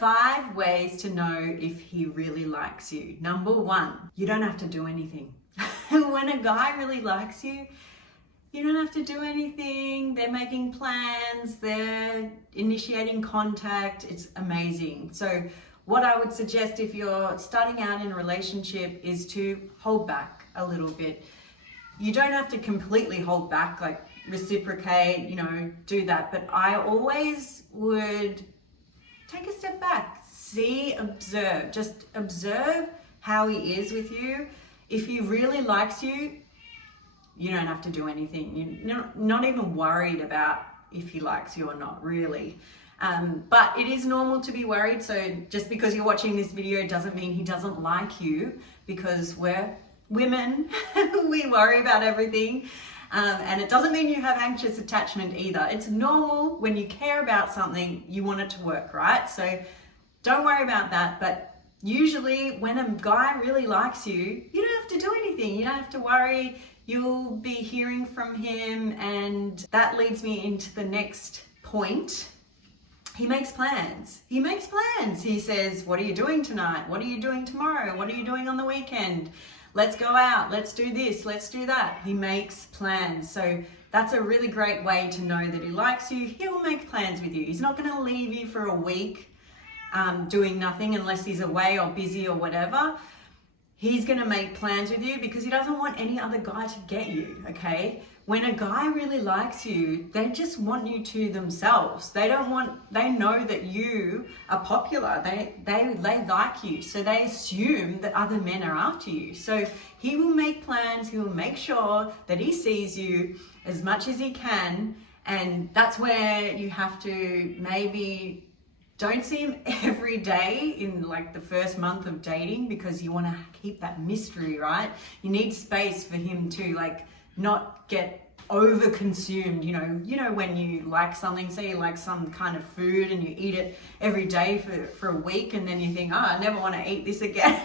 5 ways to know if he really likes you. Number 1, you don't have to do anything. When a guy really likes you, you don't have to do anything. They're making plans, they're initiating contact. It's amazing. So what I would suggest if you're starting out in a relationship is to hold back a little bit. You don't have to completely hold back, like reciprocate, do that. But I always would take a step back, observe, just observe how he is with you. If he really likes you, you don't have to do anything. You're not even worried about if he likes you or not, really. But it is normal to be worried. So just because you're watching this video doesn't mean he doesn't like you, because we're women, we worry about everything. And it doesn't mean you have anxious attachment either. It's normal. When you care about something, you want it to work, right? So don't worry about that. But usually when a guy really likes you, you don't have to do anything. You don't have to worry. You'll be hearing from him. And that leads me into the next point. He makes plans. He makes plans. He says, what are you doing tonight? What are you doing tomorrow? What are you doing on the weekend? Let's go out, let's do this, let's do that. He makes plans. So that's a really great way to know that he likes you. He will make plans with you. He's not gonna leave you for a week doing nothing unless he's away or busy or whatever. He's gonna make plans with you because he doesn't want any other guy to get you, okay? When a guy really likes you, they just want you to themselves. They know that you are popular. They like you. So they assume that other men are after you. So he will make plans. He will make sure that he sees you as much as he can. And that's where you have to maybe don't see him every day in like the first month of dating, because you want to keep that mystery, right? You need space for him to not get over-consumed. You know when you like something, say you like some kind of food and you eat it every day for a week, and then you think, I never want to eat this again.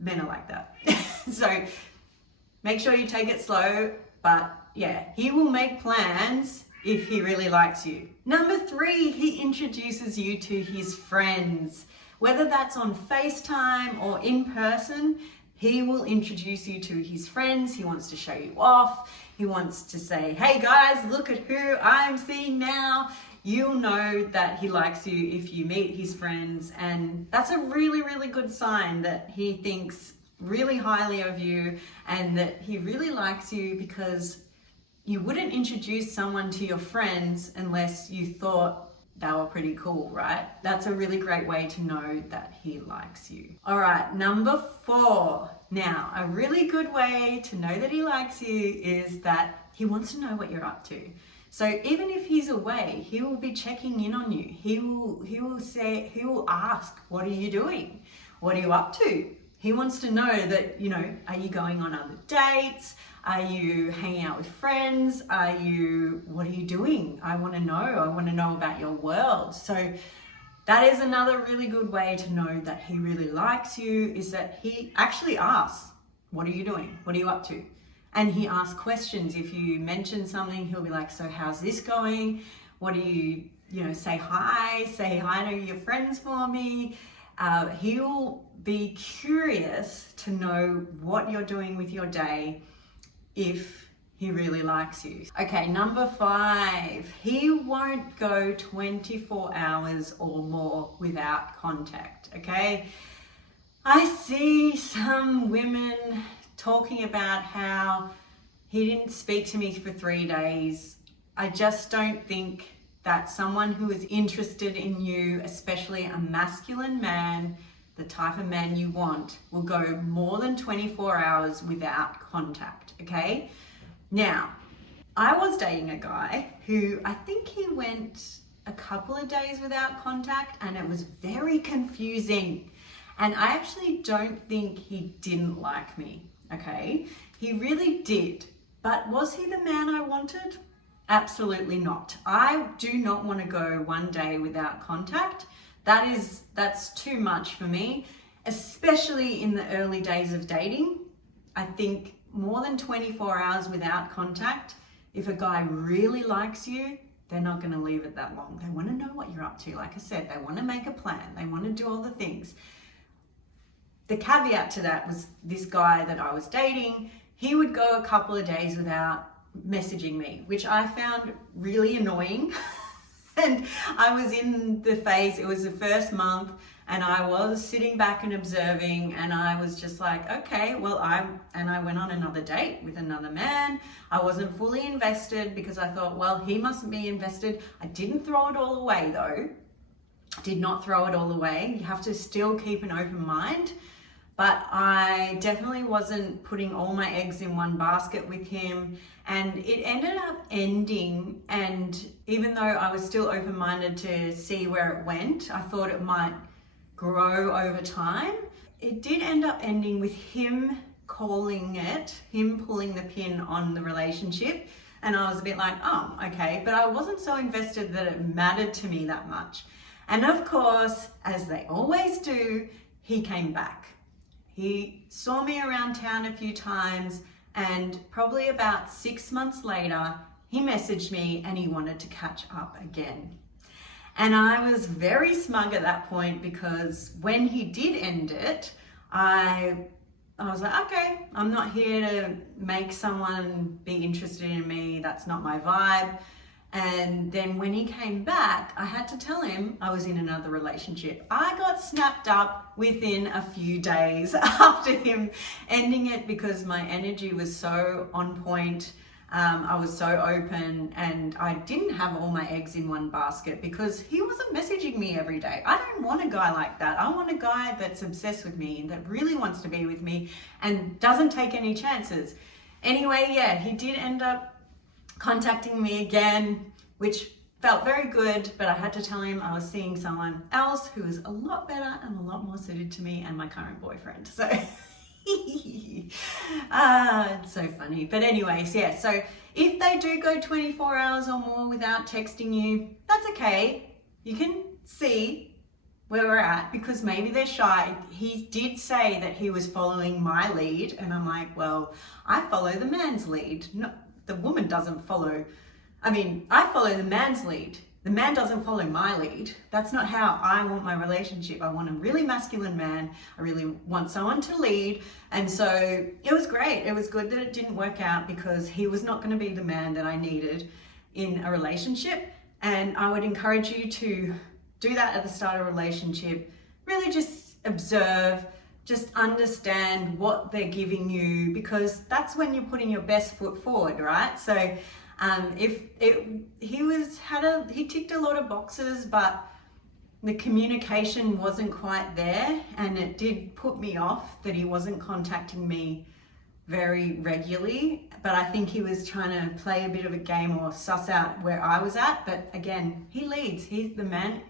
Men are like that. So make sure you take it slow, but yeah, he will make plans if he really likes you. Number 3, he introduces you to his friends. Whether that's on FaceTime or in person, he will introduce you to his friends. He wants to show you off. He wants to say, hey guys, look at who I'm seeing now. You'll know that he likes you if you meet his friends. And that's a really, really good sign that he thinks really highly of you and that he really likes you, because you wouldn't introduce someone to your friends unless you thought they were pretty cool, right? That's a really great way to know that he likes you. All right, number 4. Now, a really good way to know that he likes you is that he wants to know what you're up to. So even if he's away, he will be checking in on you. He will ask, what are you doing? What are you up to? He wants to know that, are you going on other dates? Are you hanging out with friends? What are you doing? I want to know about your world. So that is another really good way to know that he really likes you, is that he actually asks, what are you doing? What are you up to? And he asks questions. If you mention something, he'll be like, so how's this going? What do you, say hi to your friends for me. He'll be curious to know what you're doing with your day if he really likes you. Okay, number 5, he won't go 24 hours or more without contact, okay? I see some women talking about how he didn't speak to me for 3 days. I just don't think that someone who is interested in you, especially a masculine man, the type of man you want, will go more than 24 hours without contact, okay? Now, I was dating a guy who I think he went a couple of days without contact, and it was very confusing. And I actually don't think he didn't like me, okay? He really did. But was he the man I wanted? Absolutely not. I do not want to go 1 day without contact. That's too much for me, especially in the early days of dating. I think more than 24 hours without contact, if a guy really likes you, they're not going to leave it that long. They want to know what you're up to. Like I said, they want to make a plan. They want to do all the things. The caveat to that was this guy that I was dating, he would go a couple of days without messaging me, which I found really annoying. And I was in the phase, it was the first month, and I was sitting back and observing, and I was just like, okay, well, I went on another date with another man. I wasn't fully invested because I thought, well, he mustn't be invested. I didn't throw it all away though. Did not throw it all away. You have to still keep an open mind. But I definitely wasn't putting all my eggs in one basket with him, and it ended up ending. And even though I was still open-minded to see where it went, I thought it might grow over time. It did end up ending with him calling it, him pulling the pin on the relationship. And I was a bit like, oh, okay. But I wasn't so invested that it mattered to me that much. And of course, as they always do, he came back. He saw me around town a few times, and probably about 6 months later, he messaged me and he wanted to catch up again. And I was very smug at that point, because when he did end it, I was like, okay, I'm not here to make someone be interested in me. That's not my vibe. And then when he came back, I had to tell him I was in another relationship. I got snapped up within a few days after him ending it, because my energy was so on point. I was so open, and I didn't have all my eggs in one basket because he wasn't messaging me every day. I don't want a guy like that. I want a guy that's obsessed with me, that really wants to be with me and doesn't take any chances. Anyway, yeah, he did end up contacting me again, which felt very good, but I had to tell him I was seeing someone else who was a lot better and a lot more suited to me and my current boyfriend. So it's so funny. But anyways, yeah, so if they do go 24 hours or more without texting you, that's okay. You can see where we're at, because maybe they're shy. He did say that he was following my lead, and I'm like, well, I follow the man's lead. No, the woman doesn't follow. I follow the man's lead. The man doesn't follow my lead. That's not how I want my relationship. I want a really masculine man. I really want someone to lead. And so it was great. It was good that it didn't work out, because he was not going to be the man that I needed in a relationship. And I would encourage you to do that at the start of a relationship. Really just observe, just understand what they're giving you, because that's when you're putting your best foot forward, right? So he ticked a lot of boxes, but the communication wasn't quite there, and it did put me off that he wasn't contacting me very regularly. But I think he was trying to play a bit of a game or suss out where I was at. But again, he leads. He's the man,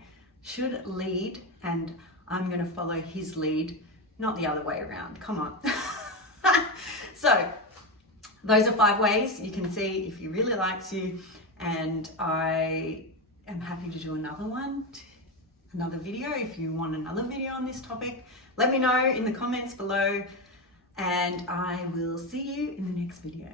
should lead, and I'm going to follow his lead, not the other way around. Come on. So those are 5 ways you can see if he really likes you, and I am happy to do another video. If you want another video on this topic, let me know in the comments below, and I will see you in the next video.